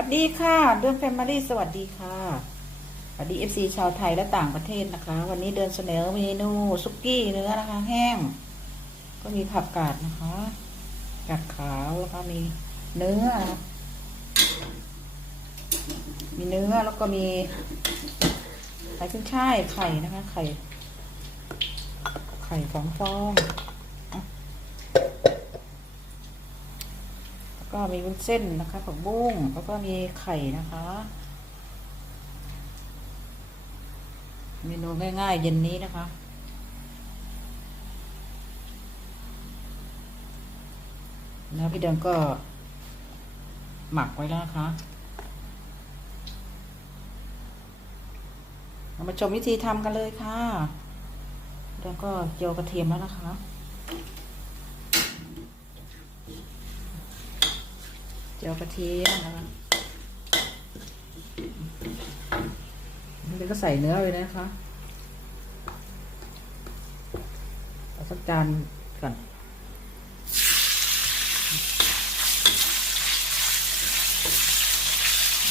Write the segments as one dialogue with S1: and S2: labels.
S1: วัสดีค่ะเดือนแฟมิลี่สวัสดีค่ะสวัสดีเอฟซีชาวไทยและต่างประเทศนะคะ วันนี้เดินเสนอเมนูซุกี้เนื้อนะคะ แห้ง ก็มีผักกาดนะคะกาดขาวแล้วก็มีเนื้อ มีเนื้อแล้วก็มีไข่ขึ้นช่ายไข่นะคะ ไข่ ไข่สองฟองอะแล้ว ก็มีวุ้นเส้นนะคะผักบุ้งแล้วก็มีไข่นะคะ เมนูง่ายๆ เย็นนี้นะคะ แล้วพี่เดินก็ หมักไว้แล้วนะคะเรามาชมวิธีทำกันเลยค่ะ แล้วก็โยวกระเทียมแล้วนะคะ เจียวกระเทียมนะคะนี่ก็ใส่เนื้อเลยนะคะเอาสักจานก่อน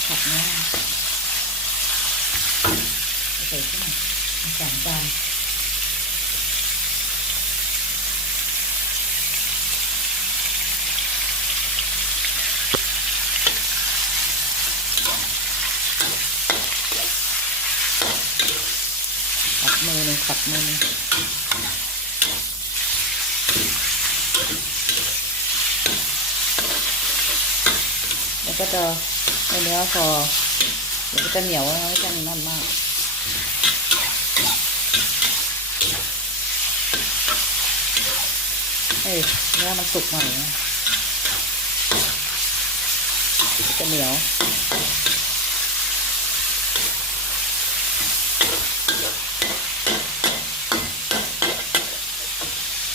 S1: ผัดเนื้อใส่ขึ้นมาสามจานขัด มือหนึ่งขัดมือหนึ่งแล้วก็จะเอาเนื้อพอเดี๋ยวก็จะเหนียวนะไม่จะนั่นมากเอ้ยเนื้อมันสุกหน่อยนะจะเหนียว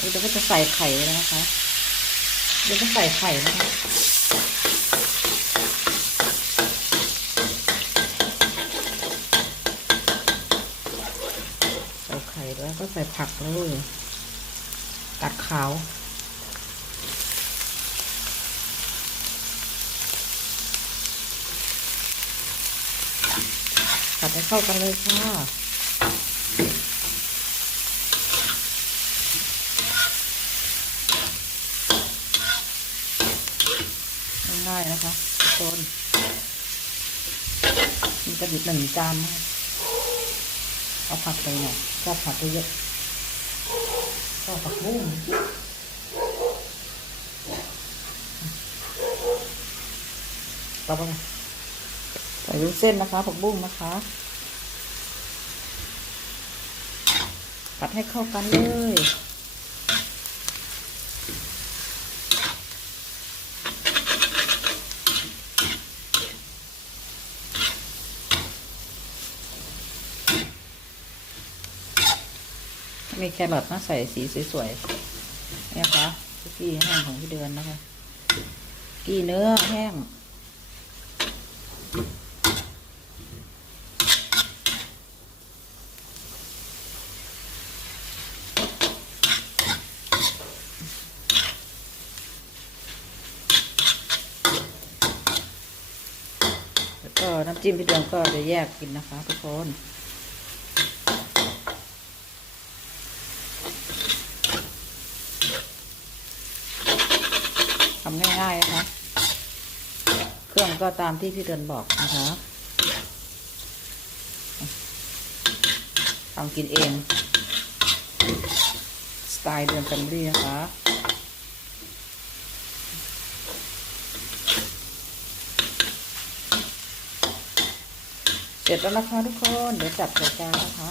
S1: เราก็จะใส่ไข่นะคะเดี๋ยวก็ใส่ไข่นะคะใส่ไข่แล้วก็ใส่ผักเลยตัดขาวผัดให้เข้ากันเลยค่ะ ง่ายๆ นะคะทุกคนมีกระดิบหนึ่งจานเอาผักไปหน่อยชอบผักเยอะชอบผักบุ้งต่อไปใส่วุ้นเส้นนะคะ ผักบุ้งนะคะผัดให้เข้ากันเลย มีแครอทนะใส่สีสวยๆนี่นะคะคุกกี้แห้งของพี่เดือนนะคะกี้เนื้อแห้งก็น้ำจิ้มพี่เดือนก็จะแยกกินนะคะทุกคนำง่ายๆนะคะ เครื่องก็ตามที่พี่เดือนบอกนะคะทำกินเอง สไตล์เดือนแฟมิลี่นะคะเสร็จแล้วนะคะทุกคน เดี๋ยวจับใส่จานนะคะ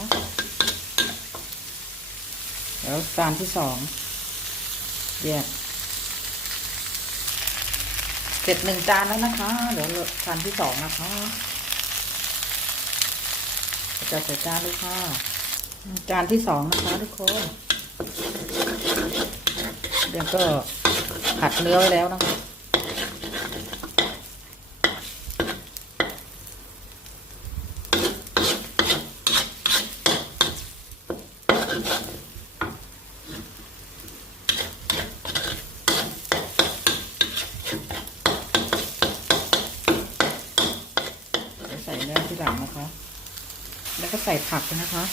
S1: เดี๋ยวจานที่สองแยก เสร็จหนึ่งจานแล้วนะคะ เดี๋ยวจานที่สองนะคะจะใส่จานเลยค่ะ จานที่สองนะคะทุกคนเดี๋ยวก็ผัดเนื้อไว้แล้วนะคะ เที หลังนะคะ แล้วก็ใส่ผักนะคะ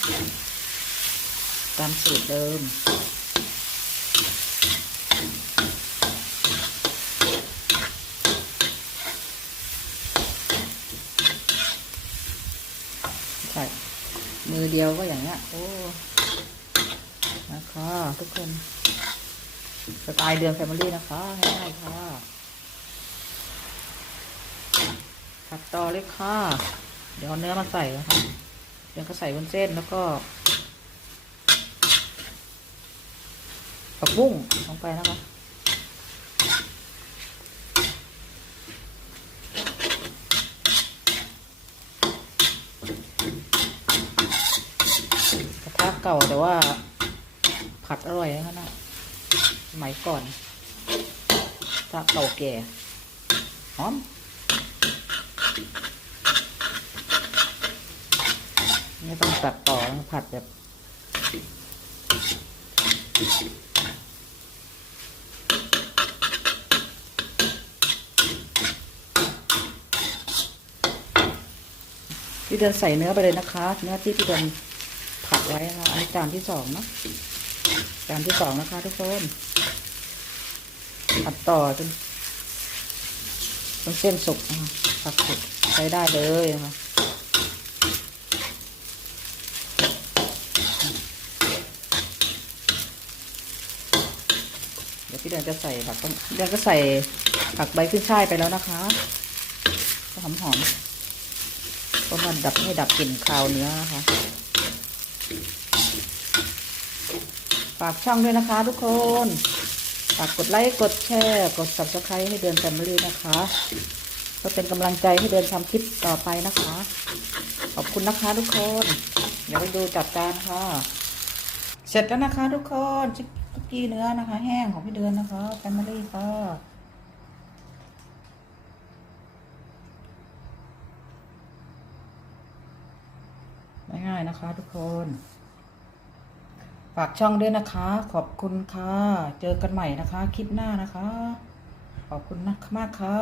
S1: ตามสูตรเดิม ใส่มือเดียวก็อย่างเงี้ย โอ้ นะคะ ทุกคนสไตล์เดือนแฟมิลี่นะคะ ง่ายๆค่ะผัดต่อเลยค่ะ เดี๋ยวเอาเนื้อมาใส่นะคะเดี๋ยวก็ใส่บนเส้นแล้วก็ผักบุ้งลงไปนะคะกระทะเก่าแต่ว่า ผัดอร่อยนะคะนะสมัยก่อนกระทะเก่าแก่หอม ไม่ต้องตัดต่อนะผัดแบบพี่เดินใส่เนื้อไปเลยนะคะ เนื้อที่พี่เดินผัดไว้นะคะอันนี้จานที่สองเนาะจานที่สองนะคะทุกคนผัดต่อจนจนเส้นสุกนะคะผักสุกใช้ได้เลยนะคะ เดี๋ยวพี่เดินจะใส่ผักต้นพี่เดินก็ใส่ผักใบขึ้นช่ายไปแล้วนะคะก็หอมหอมก็มาดับให้ดับกลิ่นคาวเนื้อนะคะฝากช่องด้วยนะคะทุกคน ฝากกดไลค์กดแชร์ กด subscribe ให้เดินแฟมิลี่นะคะ ก็เป็นกำลังใจให้เดินทำคลิปต่อไปนะคะ ขอบคุณนะคะทุกคน เดี๋ยวไปดูจัดจานค่ะ เสร็จแล้วนะคะทุกคน ชิคกี้เนื้อนะคะ แห้งของพี่เดือนนะคะแฟมิลี่ค่ะง่ายๆนะคะ ทุกคน ฝากช่องด้วยนะคะ ขอบคุณค่ะ เจอกันใหม่นะคะ คลิปหน้านะคะ ขอบคุณมากค่ะ